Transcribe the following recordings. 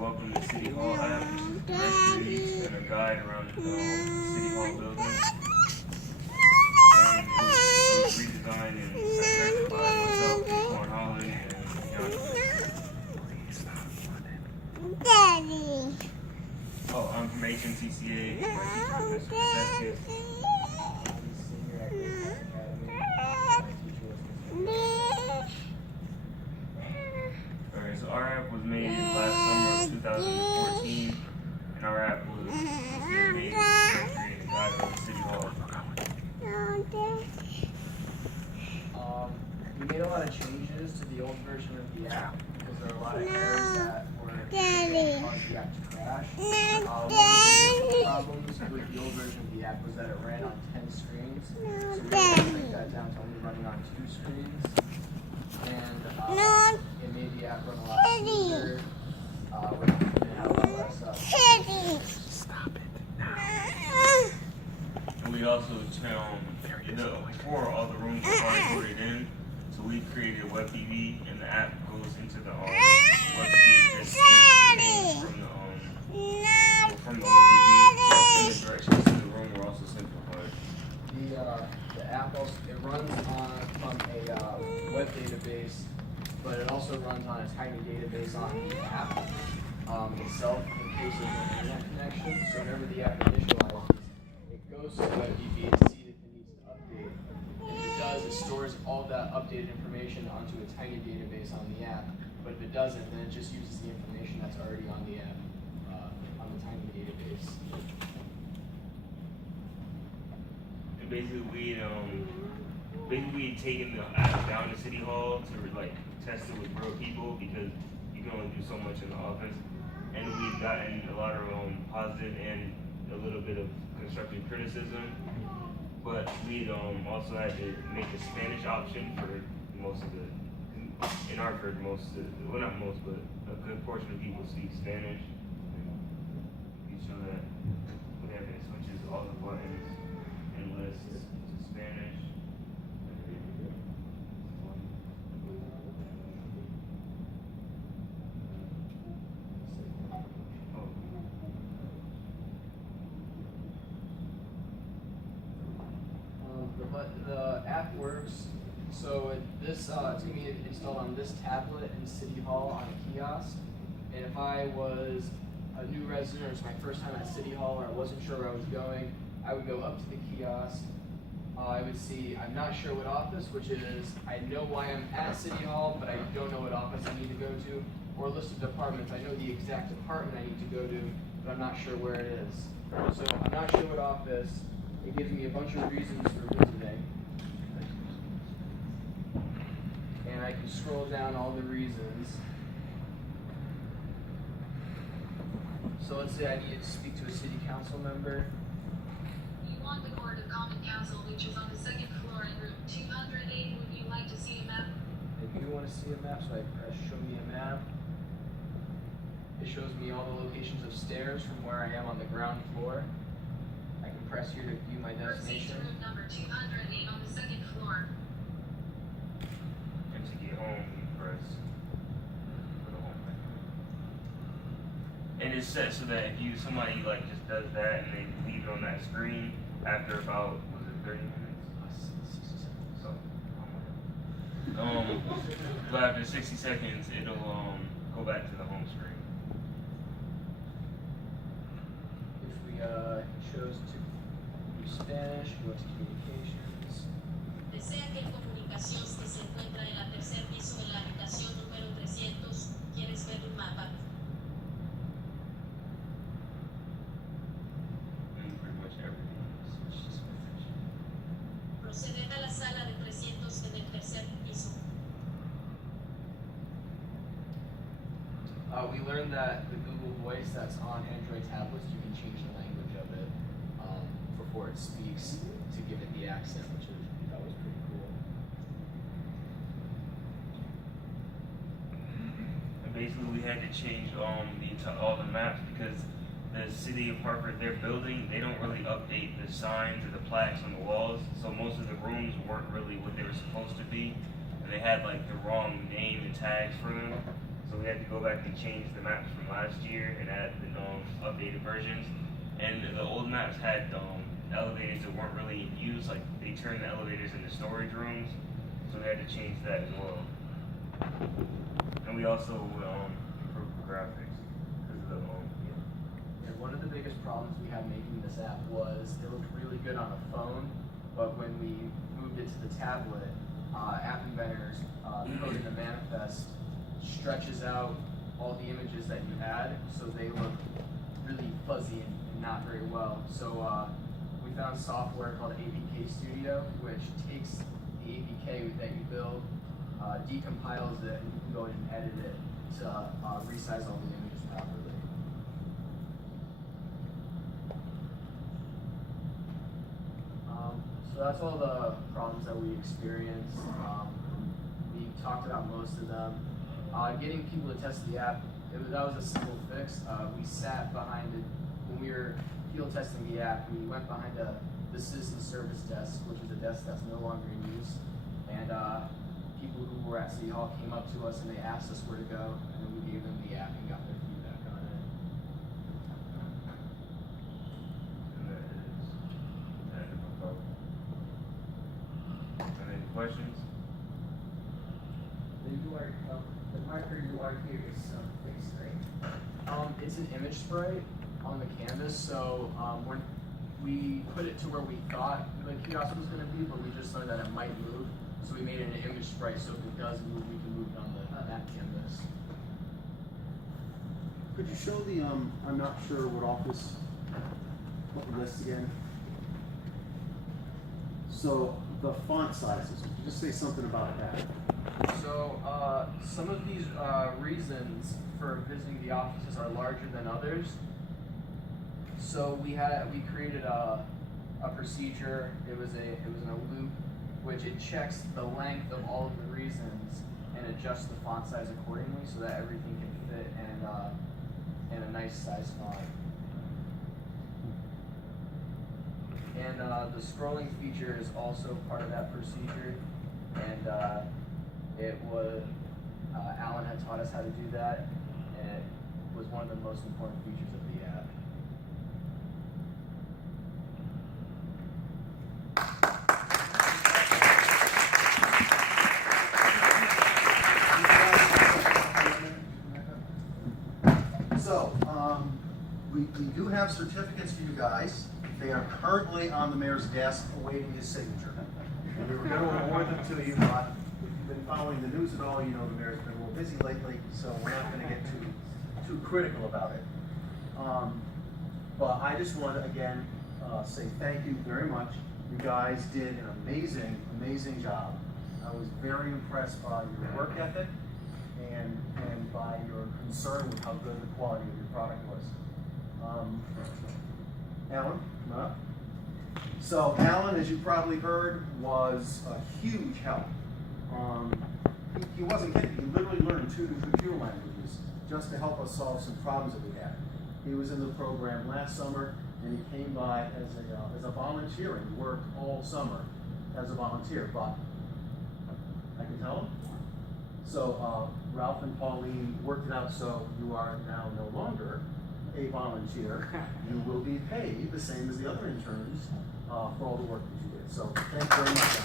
Welcome to City Hall app, directories, and a guide around the City Hall building. And it was redesigned and certified by myself, Corn Holland, and John. Daddy. Oh, I'm from HMCCA. My teacher is Mr. Sessions. Alright, so our app was made last summer of 2014, and our app was made in City Hall. We made a lot of changes to the old version of the app because there are a lot of errors that were caused the app to crash. One of the biggest problems with the old version of the app was that it ran on 10 screens. So we had to break that down to only running on 2 screens. And it made the app run a lot smoother. It had a lot less Stop it. And we also before all the rooms were already coded in, so we created WebDB, and the app goes into the WebDB and just from the WebDB, and the directions to the room were also simplified. The app also runs from a web database, but it also runs on a tiny database on the app itself in case of an internet connection. So whenever the app initializes, it goes to WebDB to see if it needs to update. If it does, it stores all that updated information onto a tiny database on the app. But if it doesn't, then it just uses the information that's already on the app on the tiny database. Basically, we'd taken the app down to City Hall to test it with real people because you can only do so much in the office, and we've gotten a lot of positive and a little bit of constructive criticism. But we'd also had to make a Spanish option for most of in Hartford, not most, but a good portion of people speak Spanish. You show that whenever it switches all the buttons and lists to Spanish. The app works. So it's going to be installed on this tablet in City Hall on a kiosk. And if I was a new resident or it's my first time at City Hall or I wasn't sure where I was going, I would go up to the kiosk. I would see, I'm not sure what office, which is, I know why I'm at City Hall, but I don't know what office I need to go to. Or a list of departments, I know the exact department I need to go to, but I'm not sure where it is. So I'm not sure what office. It gives me a bunch of reasons for visiting. And I can scroll down all the reasons. So let's say I need to speak to a city council member. You want the Court of Common Council, which is on the second floor in room 208. Would you like to see a map? I do want to see a map, so I press show me a map. It shows me all the locations of stairs from where I am on the ground floor. I can press here to view my Proceed to destination. room number 208 on the second floor. And to get home, you press put a home button. And it's set so that if somebody just does that and they leave it on that screen after about 30 minutes? But after 60 seconds, it'll go back to the home screen. If we chose to do Spanish, go to communications. Desea que el comunicaciones que se encuentra en el tercer piso de la habitación número 300. ¿Quieres ver un mapa? Pretty much everything is switched to Spanish. Proceder a la sala de 300 en el tercer piso. We learned that the Google Voice that's on Android tablets, you can change the language of it before it speaks to give it the accent, which that was pretty cool. And basically, we had to change all the maps because the city of Hartford, their building, they don't really update the signs or the plaques on the walls. So most of the rooms weren't really what they were supposed to be, and they had the wrong name and tags for them. So we had to go back and change the maps from last year and add the updated versions. And the old maps had elevators that weren't really in use, like they turned the elevators into storage rooms. So we had to change that as well. And we also improved the graphics because of the And one of the biggest problems we had making this app was it looked really good on a phone, but when we moved it to the tablet, App Inventors code in the manifest stretches out all the images that you add, so they look really fuzzy and not very well. So we found software called APK Studio, which takes the APK that you build, decompiles it, and you can go in and edit it to resize all the images properly. So that's all the problems that we experienced. We talked about most of them. Getting people to test the app, that was a simple fix. We sat behind it when we were field testing the app. We went behind the citizen service desk, which is a desk that's no longer in use. And people who were at City Hall came up to us and they asked us where to go, and then we gave them the app and got their feedback on it. Any questions? The marker UR here is fixed, right? It's an image sprite on the canvas, so when we put it to where we thought the kiosk was going to be, but we just learned that it might move, so we made it an image sprite, so if it does move, we can move it on that canvas. Could you show the, I'm not sure what office, what the list again? So the font sizes, could you just say something about that? So some of these reasons for visiting the offices are larger than others. So we created a procedure. It was in a loop, which it checks the length of all of the reasons and adjusts the font size accordingly so that everything can fit in a nice size font. And the scrolling feature is also part of that procedure, and Alan had taught us how to do that, and it was one of the most important features of the app. So, we do have certificates for you guys. They are currently on the mayor's desk awaiting his signature. And we were going to award them to you, but if you've been following the news at all, you know the mayor's been a little busy lately, so we're not going to get too critical about it. But I just want to, again, say thank you very much. You guys did an amazing, amazing job. I was very impressed by your work ethic and by your concern with how good the quality of your product was. Alan, come up. So Alan, as you probably heard, was a huge help. He wasn't kidding. He literally learned 2 new computer languages just to help us solve some problems that we had. He was in the program last summer, and he came by as a volunteer and worked all summer as a volunteer. But I can tell him. So Ralph and Pauline worked it out so you are now no longer a volunteer. You will be paid the same as the other interns for all the work that you did. So thank you very much.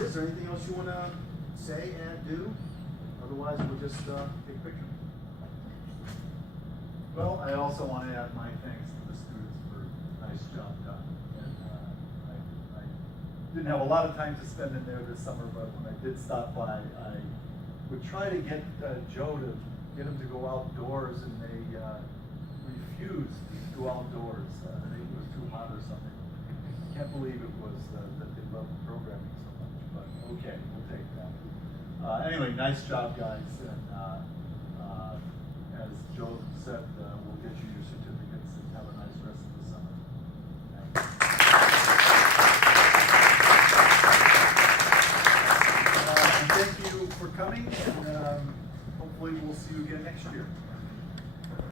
Is there anything else you want to say and do? Otherwise, we'll just take a picture. Well, I also want to add my thanks to the students for a nice job done. And I didn't have a lot of time to spend in there this summer, but when I did stop by, I would try to get Joe to get him to go outdoors, and they refused to go outdoors. It was too hot or something. I can't believe it was that they loved the programming so much, but okay, we'll take that. Anyway, nice job, guys, and as Joe said, we'll get you your certificate.